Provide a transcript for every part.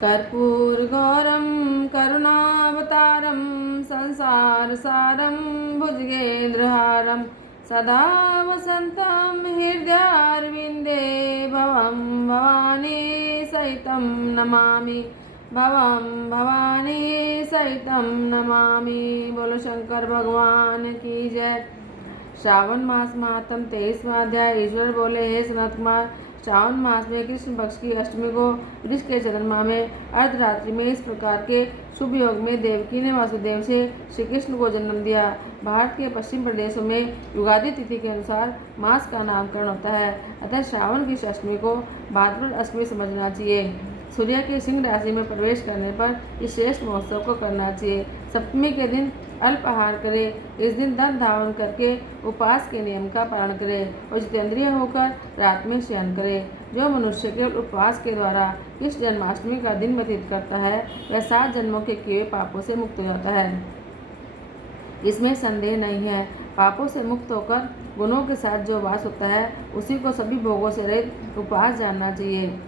कर्पूरगौरं करुणावतारं संसारसारं भुजगेन्द्रहारं सदा वसन्तं हृदयारविन्दे भवं भवानी सहितं नमामि। भवं भवानी सहितं नमामि। बोलो शंकर भगवान की जय। श्रावण मास महात्म 23वां अध्याय। ईश्वर बोले, हे सनत कुमार, श्रावण मास में कृष्ण पक्ष की अष्टमी को वृष के चंद्रमा में अर्धरात्रि में इस प्रकार के शुभ योग में देवकी ने वासुदेव से श्री कृष्ण को जन्म दिया। भारत के पश्चिम प्रदेशों में युगादि तिथि के अनुसार मास का नामकरण होता है, अतः श्रावण की अष्टमी को भाद्रपद अष्टमी समझना चाहिए। सूर्य के सिंह राशि में प्रवेश करने पर इस श्रेष्ठ महोत्सव को करना चाहिए। सप्तमी के दिन अल्पाहार करें। इस दिन धन धावन करके उपवास के नियम का पालन करें और जितेंद्रिय होकर रात में शयन करें। जो मनुष्य केवल उपवास के द्वारा इस जन्माष्टमी का दिन व्यतीत करता है, वह 7 जन्मों के किए पापों से मुक्त हो जाता है, इसमें संदेह नहीं है। पापों से मुक्त होकर गुणों के साथ जो वास होता है, उसी को सभी भोगों से रहित उपवास जानना चाहिए।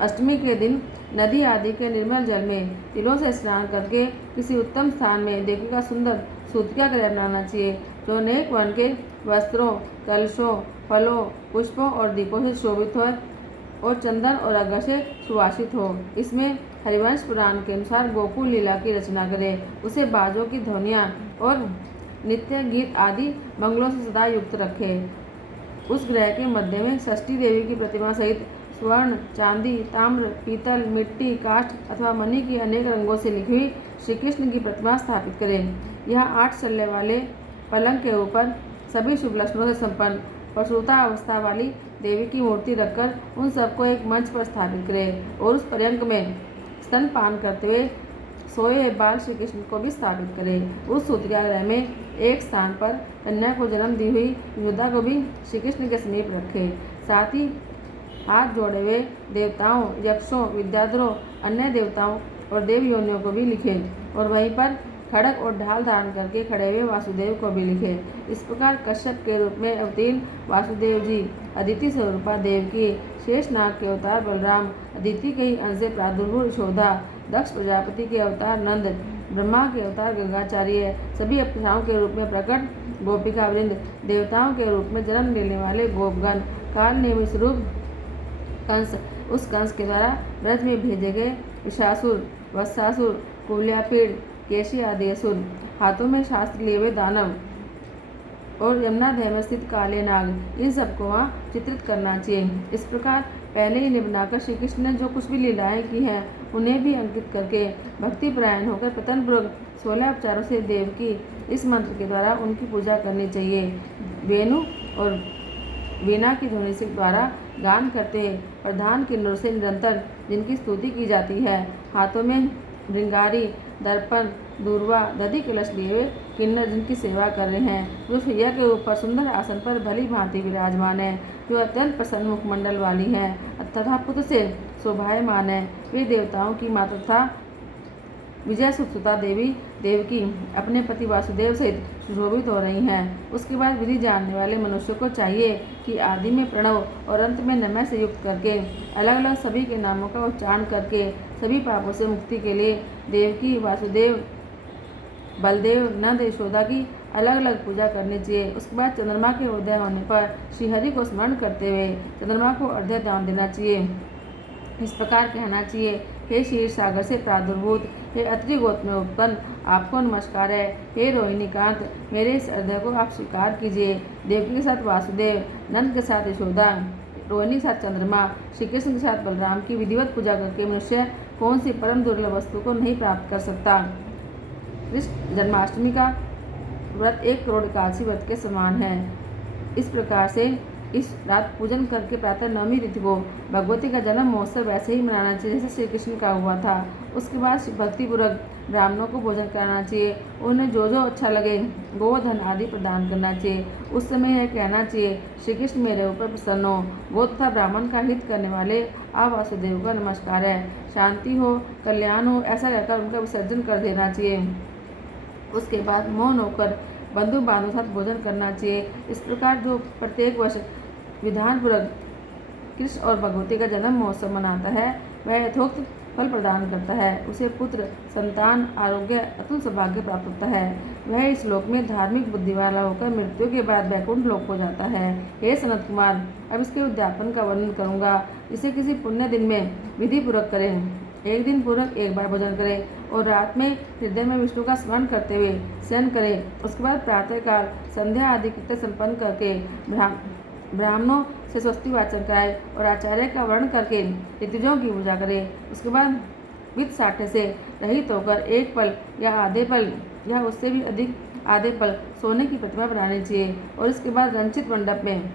अष्टमी के दिन नदी आदि के निर्मल जल में तिलों से स्नान करके किसी उत्तम स्थान में देवकी का सुंदर सूतिका ग्रह बनाना चाहिए, जो अनेक वर्ण के वस्त्रों, कलशों, फलों, पुष्पों और दीपों से शोभित हो और चंदन और अगर से सुवासित हो। इसमें हरिवंश पुराण के अनुसार गोकुल लीला की रचना करें। उसे बाजों की ध्वनियाँ और नित्य गीत आदि मंगलों से सदा युक्त रखें। उस ग्रह के मध्य में षष्ठी देवी की प्रतिमा सहित स्वर्ण, चांदी, ताम्र, पीतल, मिट्टी, काष्ठ अथवा मणि की अनेक रंगों से लिखी हुई श्री कृष्ण की प्रतिमा स्थापित करें। यहाँ 8 सल्ले वाले पलंग के ऊपर सभी शुभ लक्षणों से संपन्न प्रसूता अवस्था वाली देवी की मूर्ति रखकर उन सबको एक मंच पर स्थापित करें और उस पर्यंक में स्तनपान करते हुए सोए बाल श्री कृष्ण को भी स्थापित करें। उस सूतिका ग्रह में एक स्थान पर कन्या को जन्म दी हुई यशोदा को भी श्री कृष्ण के समीप रखें। साथ ही हाथ जोड़े हुए देवताओं, यक्षों, विद्याधरों, अन्य देवताओं और देव योनियों को भी लिखें और वहीं पर खड़ग और ढाल धारण करके खड़े हुए वासुदेव को भी लिखें। इस प्रकार कश्यप के रूप में अवतीर्ण वासुदेव जी, अदिति स्वरूपा देवकी, शेषनाग के अवतार बलराम, अदिति के ही अंश से प्रादुर्भूत यशोदा, दक्ष प्रजापति के अवतार नंद, ब्रह्मा के अवतार गंगाचार्य, सभी अप्सराओं के रूप में प्रकट गोपिका वृंद, देवताओं के रूप में जन्म लेने वाले गोपगण, काल नियमित स्वरूप कंस, उस कंस के द्वारा ब्रज में भेजे गए विशासुर, वत्सासुर, कुल्यापीड़, केशी आदि असुर, हाथों में शास्त्र लिए हुए दानव और यमुना दह में स्थित काले नाग, इन सबको वहाँ चित्रित करना चाहिए। इस प्रकार पहले ही निबनाकर श्री कृष्ण ने जो कुछ भी लीलाएं की हैं, उन्हें भी अंकित करके भक्ति परायण होकर प्रतनपूर्वक 16 उपचारों से देवकी इस मंत्र के द्वारा उनकी पूजा करनी चाहिए। वेणु और वीणा की ध्वनि से द्वारा गान करते हैं। प्रधान किन्नरों से निरंतर जिनकी स्तुति की जाती है, हाथों में भृंगारी, दर्पण, दूर्वा, दधि कलश लिए हुए किन्नर जिनकी सेवा कर रहे हैं, जो शैया के ऊपर सुंदर आसन पर भली भांति विराजमान है, जो अत्यंत प्रसन्न मुखमंडल वाली है तथा पुत्र से शोभायमान है, वे देवताओं की माता तथा विजय सुता देवी देवकी अपने पति वासुदेव सहित सुशोभित हो रही हैं। उसके बाद विधि जानने वाले मनुष्य को चाहिए कि आदि में प्रणव और अंत में नमः से युक्त करके अलग अलग सभी के नामों का उच्चारण करके सभी पापों से मुक्ति के लिए देवकी, वासुदेव, बलदेव, नंद, यशोदा की अलग अलग पूजा करनी चाहिए। उसके बाद चंद्रमा के उदय होने पर श्रीहरि को स्मरण करते हुए चंद्रमा को अर्घ्य दान देना चाहिए। इस प्रकार कहना चाहिए, हे क्षीर सागर से प्रादुर्भूत, हे अत्रि गोत्र में उत्पन्न, आपको नमस्कार है। हे रोहिणी कांत, मेरे इस अर्घ्य को आप स्वीकार कीजिए। देवकी के साथ वासुदेव, नंद के साथ यशोदा, रोहिणी के साथ चंद्रमा, श्री कृष्ण के साथ बलराम की विधिवत पूजा करके मनुष्य कौन सी परम दुर्लभ वस्तु को नहीं प्राप्त कर सकता। कृष्ण जन्माष्टमी का व्रत 1 करोड़ एकादशी व्रत के समान है। इस प्रकार से इस रात पूजन करके प्रातः नवमी तिथि को भगवती का जन्म महोत्सव वैसे ही मनाना चाहिए जैसे श्री कृष्ण का हुआ था। उसके बाद भक्तिपूर्वक ब्राह्मणों को भोजन कराना चाहिए। उन्हें जो जो अच्छा लगे गोधन आदि प्रदान करना चाहिए। उस समय यह कहना चाहिए, श्री कृष्ण मेरे ऊपर प्रसन्न हो। गो तथा ब्राह्मण का हित करने वाले आप वासुदेव का नमस्कार है। शांति हो, कल्याण हो, ऐसा कहकर उनका विसर्जन कर देना चाहिए। उसके बाद मौन होकर बंधु बांधव साथ भोजन करना चाहिए। इस प्रकार जो प्रत्येक वर्ष विधानपूर्वक कृष्ण और भगवती का जन्म महोत्सव मनाता है, वह यथोक्त फल प्रदान करता है। उसे पुत्र, संतान, आरोग्य, अतुल सौभाग्य प्राप्त होता है। वह इस लोक में धार्मिक बुद्धि वाला होकर मृत्यु के बाद वैकुंठ लोक को जाता है। हे सनत कुमार, अब इसके उद्यापन का वर्णन करूँगा। इसे किसी पुण्य दिन में विधि पूर्वक करें। एक दिन पूर्वक एक बार भोजन करें और रात में हृदय में विष्णु का स्मरण करते हुए शयन करें। उसके बाद प्रातःकाल संध्या आदि कृत्य संपन्न करके ब्राह्मणों से स्वस्ति वाचन कराए और आचार्य का वर्ण करके ऋतुजों की पूजा करें। उसके बाद वित्त साठे से रहित होकर एक पल या आधे पल या उससे भी अधिक आधे पल सोने की प्रतिमा बनानी चाहिए और इसके बाद रंचित मंडप में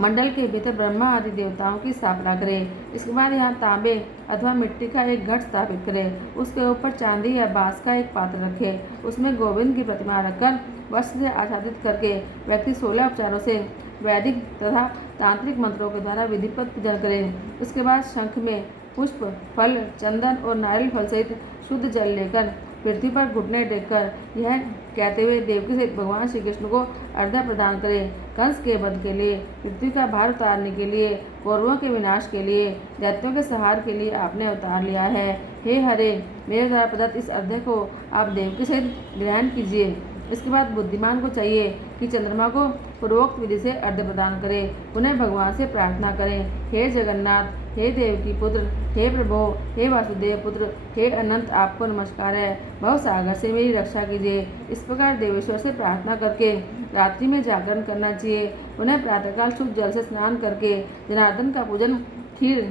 मंडल के भीतर ब्रह्मा आदि देवताओं की स्थापना करें। इसके बाद यहाँ तांबे अथवा मिट्टी का एक घट स्थापित करें। उसके ऊपर चांदी या बांस का एक पात्र रखें। उसमें गोविंद की प्रतिमा रखकर वस्त्र से आच्छादित करके व्यक्ति 16 उपचारों से वैदिक तथा तांत्रिक मंत्रों के द्वारा विधिवत पूजन करें। उसके बाद शंख में पुष्प, फल, चंदन और नारियल फल सहित शुद्ध जल लेकर पृथ्वी पर घुटने टेककर यह कहते हुए देवकी सहित भगवान श्री कृष्ण को अर्घ्य प्रदान करें। कंस के वध के लिए, पृथ्वी का भार उतारने के लिए, कौरवों के विनाश के लिए, दैत्यों के संहार के लिए आपने अवतार लिया है। हे हरे, मेरे द्वारा प्रदत्त इस अर्घ्य को आप देवकी सहित ग्रहण कीजिए। इसके बाद बुद्धिमान को चाहिए कि चंद्रमा को पूर्वोक्त विधि से अर्घ्य प्रदान करें। पुनः भगवान से प्रार्थना करें, हे जगन्नाथ, हे देवकी पुत्र, हे प्रभो, हे वासुदेव पुत्र, हे अनंत, आपको नमस्कार है। भवसागर से मेरी रक्षा कीजिए। इस प्रकार देवेश्वर से प्रार्थना करके रात्रि में जागरण करना चाहिए। पुनः प्रातःकाल शुद्ध जल से स्नान करके जनार्दन का पूजन खीर,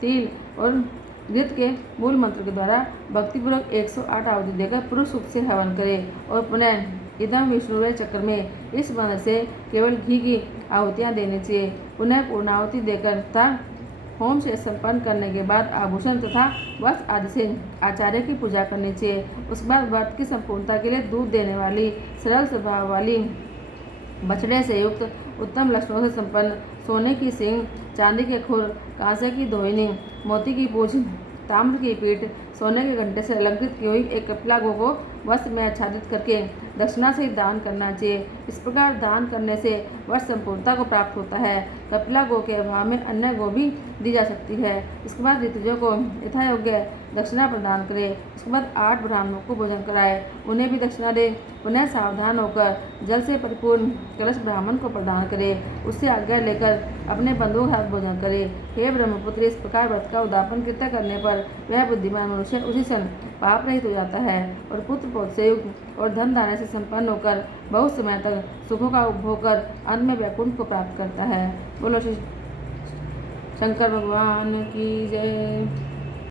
तिल और घृत के मूल मंत्र के द्वारा भक्तिपूर्वक 108 आहुति देकर पुरुष सुख से हवन करें और पुनः इदम विष्णुरय चक्र में इस मंत्र से केवल घी की आहुतियाँ देनी चाहिए। पुनः पूर्णाहुति देकर तथा होम से संपन्न करने के बाद आभूषण तथा वस्त्र आदि से आचार्य की पूजा करनी चाहिए। उसके बाद व्रत की संपूर्णता के लिए दूध देने वाली, सरल स्वभाव वाली, बछड़े से युक्त, उत्तम लक्षणों से संपन्न, सोने की सींग, चांदी के खुर, कांसे की धोइनी, मोती की पूंछ, ताम्र की पीठ, सोने के घंटे से अलंकृत की हुई एक कपिला गो को वस्त्र में आच्छादित करके दक्षिणा से दान करना चाहिए। इस प्रकार दान करने से वस्त्र संपूर्णता को प्राप्त होता है। कपिला गो के अभाव में अन्य गो भी दी जा सकती है। इसके बाद ऋतुजों को यथा योग्य दक्षिणा प्रदान करें। इसके बाद 8 ब्राह्मणों को भोजन कराए, उन्हें भी दक्षिणा दे। पुनः सावधान होकर जल से परिपूर्ण कलश ब्राह्मण को प्रदान करें। उससे आज्ञा लेकर अपने बंधुओं के साथ भोजन करें। हे ब्रह्मपुत्र, इस प्रकार व्रत का उद्यापन कृत्य करने पर वह बुद्धिमान मनुष्य उसी क्षण पाप रहित हो जाता है और पुत्र पौत्र से युक्त और धन धान्य से संपन्न होकर बहुत समय तक सुखों का उपभोग कर अंत में वैकुंठ को प्राप्त करता है। बोलो श्री शंकर भगवान की जय।